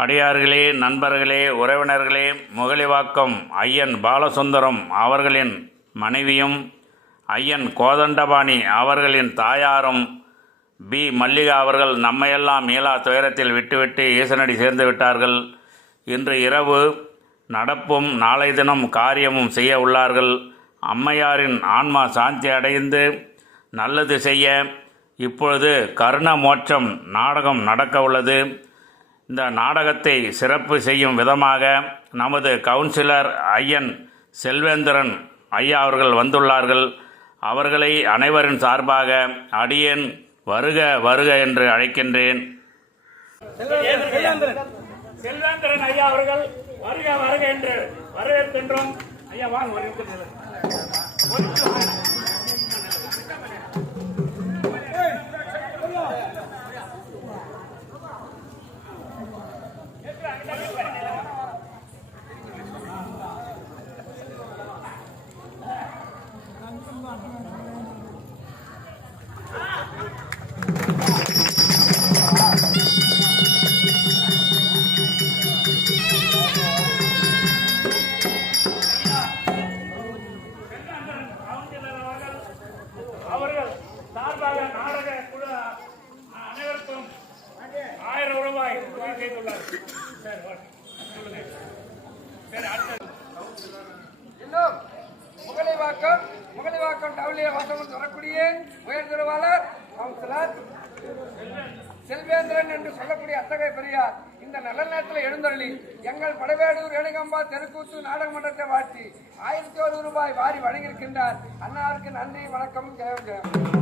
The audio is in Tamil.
அடியார்களே, நண்பர்களே, உறவினர்களே, முகலிவாக்கம் ஐயன் பாலசுந்தரம் அவர்களின் மனைவியும் ஐயன் கோதண்டபாணி அவர்களின் தாயாரும் பி. மல்லிகா அவர்கள் நம்மையெல்லாம் மீளா துயரத்தில் விட்டுவிட்டு ஈசனடி சேர்ந்து விட்டார்கள். இன்று இரவு நடப்பும் நாளை தினம் காரியமும் செய்ய உள்ளார்கள். அம்மையாரின் ஆன்மா சாந்தி அடைந்து நல்லது செய்ய இப்பொழுது கருண மோட்சம் நாடகம் நடக்க உள்ளது. இந்த நாடகத்தை சிறப்பு செய்யும் விதமாக நமது கவுன்சிலர் ஐயன் செல்வேந்திரன் ஐயா அவர்கள் வந்துள்ளார்கள். அவர்களை அனைவரின் சார்பாக அடியேன் வருக வருக என்று அழைக்கின்றேன். செல்வேந்திரன் ஐயா அவர்கள் வருக வருக என்று வரவேற்கின்றோம். ஐயா வாங்க. அவர்கள் சார்பாக நாடக குழு அனைவருக்கும் 1000 ரூபாய் உதவி செய்துள்ளார். இன்னும் முகலிவாக்கம் டவுனில் வாசம் வரக்கூடிய உயர் திருவாளர் கவுன்சிலர் செல்வேந்திரன் என்று சொல்லக்கூடிய அத்தகைய பெரியார் இந்த நல்ல நேரத்தில் எழுந்தருளி எங்கள் படவேடூர் ரேணுகம்பா தெருக்கூத்து நாடக மன்றத்தை வாழ்த்தி 1001 ரூபாய் வாரி வழங்கியிருக்கின்றார். அன்னாருக்கு நன்றி, வணக்கம், ஜெயம் ஜெயம்.